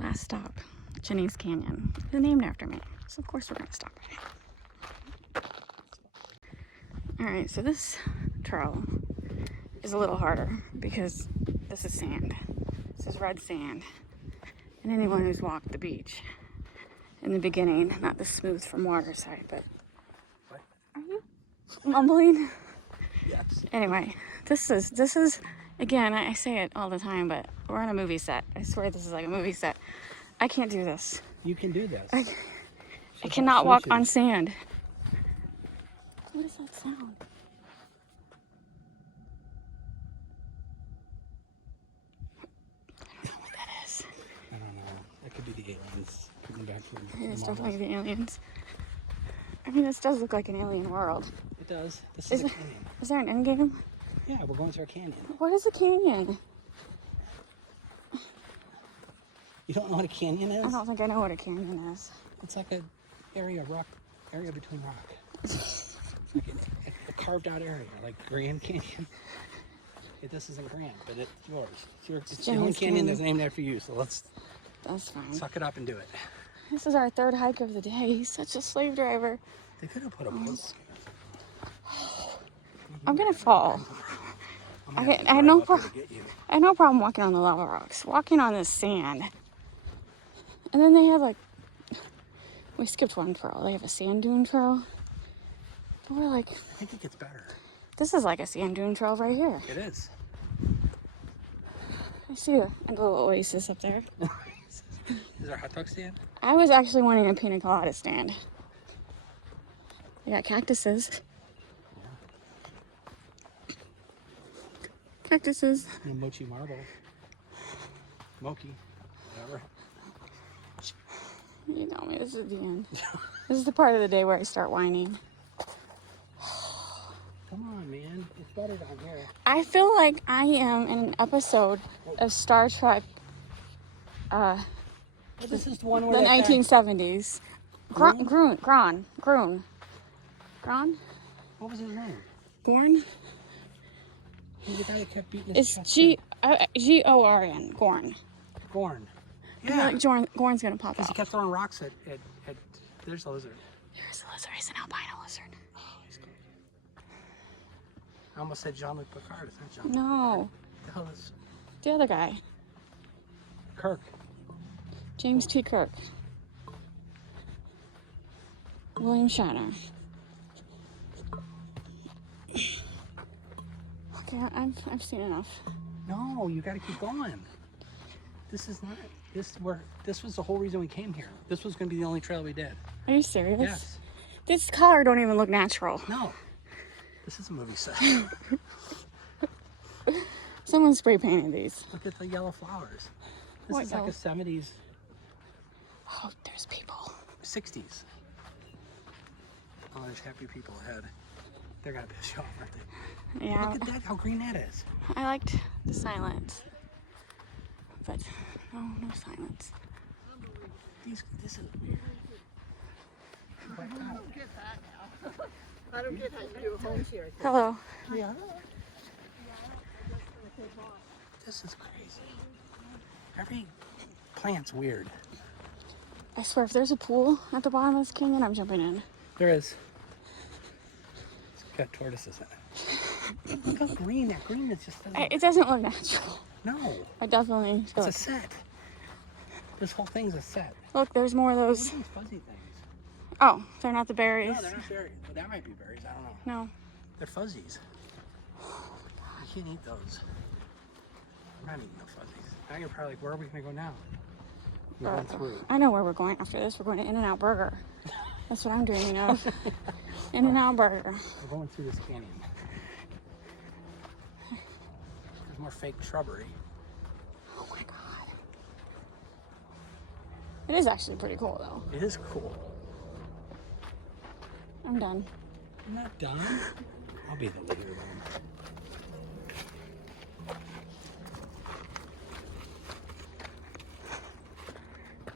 Last stop, Jenny's Canyon. It's named after me, so of course we're gonna stop at it. Alright, so this trail is a little harder because this is sand. This is red sand. And anyone who's walked the beach in the beginning, not the smooth from water side, but What? Are you mumbling? Yes. Anyway, this is again, I say it all the time, but we're on a movie set. I swear this is like a movie set. I can't do this. You can do this. I cannot walk on sand. What is that sound? I don't know what that is. I don't know. That could be the aliens coming back from It's Mars. definitely the aliens. I mean, this does look like an alien world. It does. This is a canyon. Is there an end game? Yeah, we're going through a canyon. What is a canyon? You don't know what a canyon is? I don't think I know what a canyon is. It's like a area between rock. Like a carved out area, like Grand Canyon. This isn't Grand, but it's yours. It's your own canyon that's named after you, so let's That's fine. suck it up and do it. This is our third hike of the day. He's such a slave driver. They could have put a boat. I'm gonna fall. I had no problem walking on the lava rocks. Walking on this sand. And then they have like, we skipped one trail. They have a sand dune trail. But we're like, I think it gets better. this is like a sand dune trail right here. It is. I see a little oasis up there. Is there a hot dog stand? I was actually wanting a pina colada stand. They got cactuses. Cactuses. And mochi marble. Mochi. Whatever. You know me, this is the end. This is the part of the day where I start whining. Come on, man. It's better down here. I feel like I am in an episode of Star Trek, This is the one the where 1970s. Gron. What was his name? Gorn? He's the guy that kept beating his It's chest. G-O-R-N. Gorn. Gorn. I feel Yeah. like Gorn's gonna pop Because he out. kept throwing rocks at there's a lizard. There's a lizard. He's an albino lizard. Oh, he's good. I almost said Jean-Luc Picard. It's not Jean-Luc. No, The hell is the other guy. Kirk? James T. Kirk. William Shatner. Okay, I've seen enough. No, you got to keep going. This is not. This was the whole reason we came here. This was going to be the only trail we did. Are you serious? Yes. This color don't even look natural. No. This is a movie set. Someone spray painted these. Look at the yellow flowers. This What is like yellow? a 70s, Oh, there's people. 60s. Oh, there's happy people ahead. They're gonna piss you off, aren't they? Yeah, Look at that, how green that is. I liked the silence, but no silence. This is weird. I don't get that now. I don't get how you do a home share. Hello. Yeah. This is crazy. Every plant's weird. I swear, if there's a pool at the bottom of this canyon, I'm jumping in. There is. It's got tortoises in it. Look how green, that green is just doesn't. It doesn't look natural. No, I definitely feel it's a like, set. This whole thing's a set. look, there's more of What are those. these fuzzy things? Oh, they're not the berries. No, they're not berries. Well, that might be berries, I don't know. No. They're fuzzies. You can't eat those. I'm not eating the fuzzies. Now you're probably like, where are we gonna go now? We went through. I know where we're going after this. We're going to In-N-Out Burger. That's what I'm dreaming of. In-N-Out Burger. We're going through this canyon. There's more fake shrubbery. Oh my god. It is actually pretty cool though. It is cool. I'm done. I'm not done. I'll be the leader then.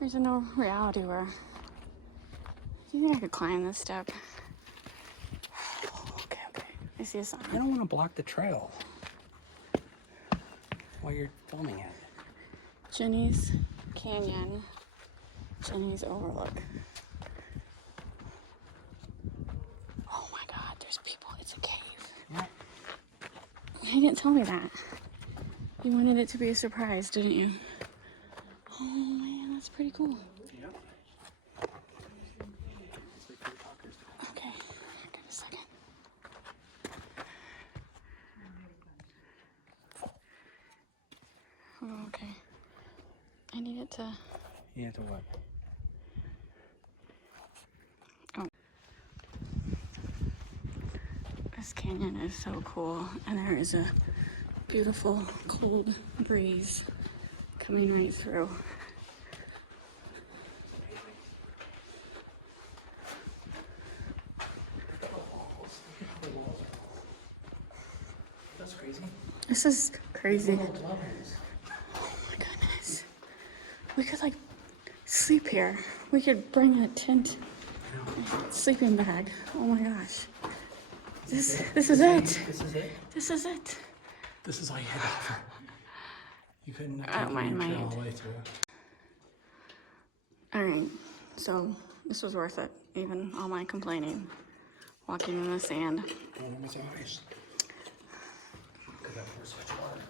There's no reality where. Do you think I could climb this step? Okay. I see a sign. I don't want to block the trail while you're filming it. Jenny's Canyon, Jenny's Overlook. Oh my God, there's people. It's a cave. Yeah. He didn't tell me that. You wanted it to be a surprise, didn't you? Oh man, that's pretty cool. Yep. Okay, give me a second. Oh, okay. I need it to. You have to what? This canyon is so cool, and there is a beautiful cold breeze coming right through. That's crazy. This is crazy. Oh my goodness. We could like sleep here. We could bring a tent, sleeping bag. Oh my gosh. This is it. This is it? This is it. This is all you had to offer. You couldn't I don't mind my all the way through. Alright, so this was worth it. Even all my complaining. Walking in the sand. Oh, what's the ice? Because that was such water.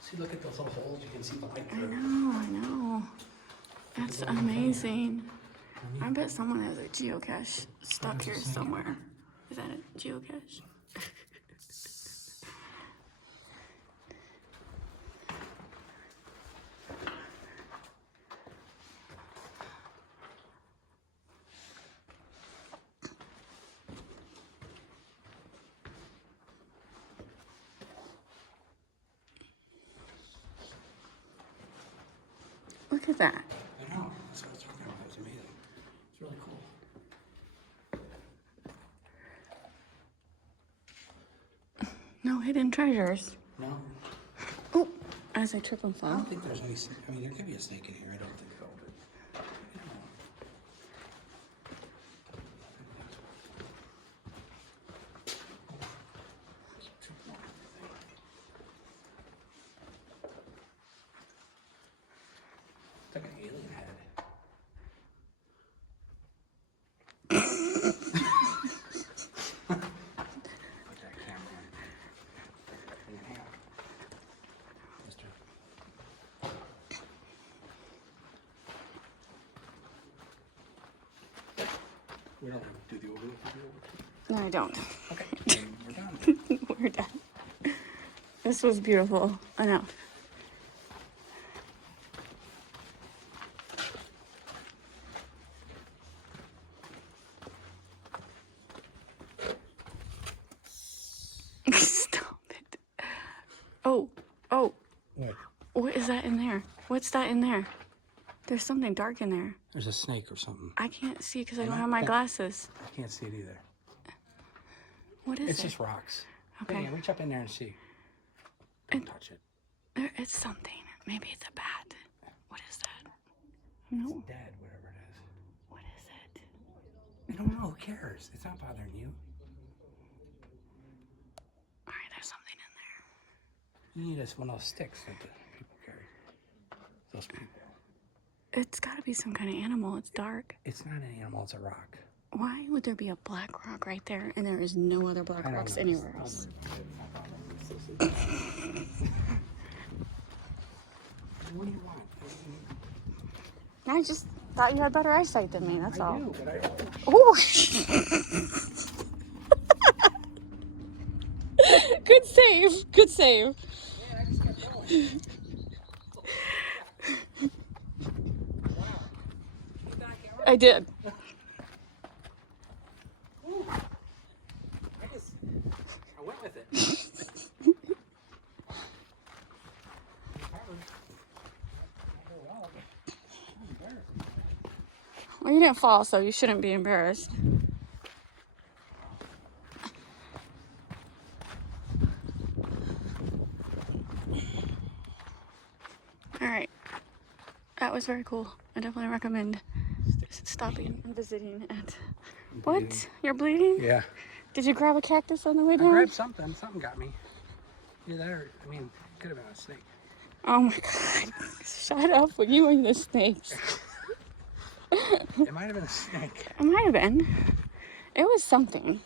See, look at those little holes. You can see the light through. I know. That's amazing. I bet someone has a geocache stuck here somewhere. Is that a geocache? Look at that. I know. That's what I was talking about. It was amazing. It's really cool. No hidden treasures. No, Oh, as I trip and I fall. don't think there's any. I mean, there could be a snake in here. I don't think so. But it's like an alien head. Like that camera. Hang on. Mister. We don't have to do the overlook video. No, I don't. Okay, then we're done. We're done. This was beautiful enough. Stop it. Oh, What? what is that in there? What's that in there? There's something dark in there. There's a snake or something. I can't see because I don't have my glasses. I can't see it either. What is It's it? just rocks. Okay. Yeah, reach up in there and see. Don't touch it. There is something. Maybe it's a bat. What is that? No. Dead, whatever it is. What is it? I don't know. Who cares? It's not bothering you. All right, there's something in there. You need one of those sticks that the people carry. Those people. It's got to be some kind of animal. It's dark. It's not an animal. It's a rock. Why would there be a black rock right there and there is no other black I don't rocks know. anywhere else? What do you want? I just thought you had better eyesight than me. That's I all. do, but I don't. Ooh. Good save. Good save. Man, I just kept going. Wow. You got a camera? I did. Ooh. I went with it. Well, you didn't fall, so you shouldn't be embarrassed. All right. That was very cool. I definitely recommend stopping and visiting at... What? You're bleeding? Yeah. Did you grab a cactus on the way I down? grabbed something. Something got me. Either that or, I mean, it could have been a snake. Oh my god. Shut up with you and the snakes. It might have been a snake. It might have been. It was something.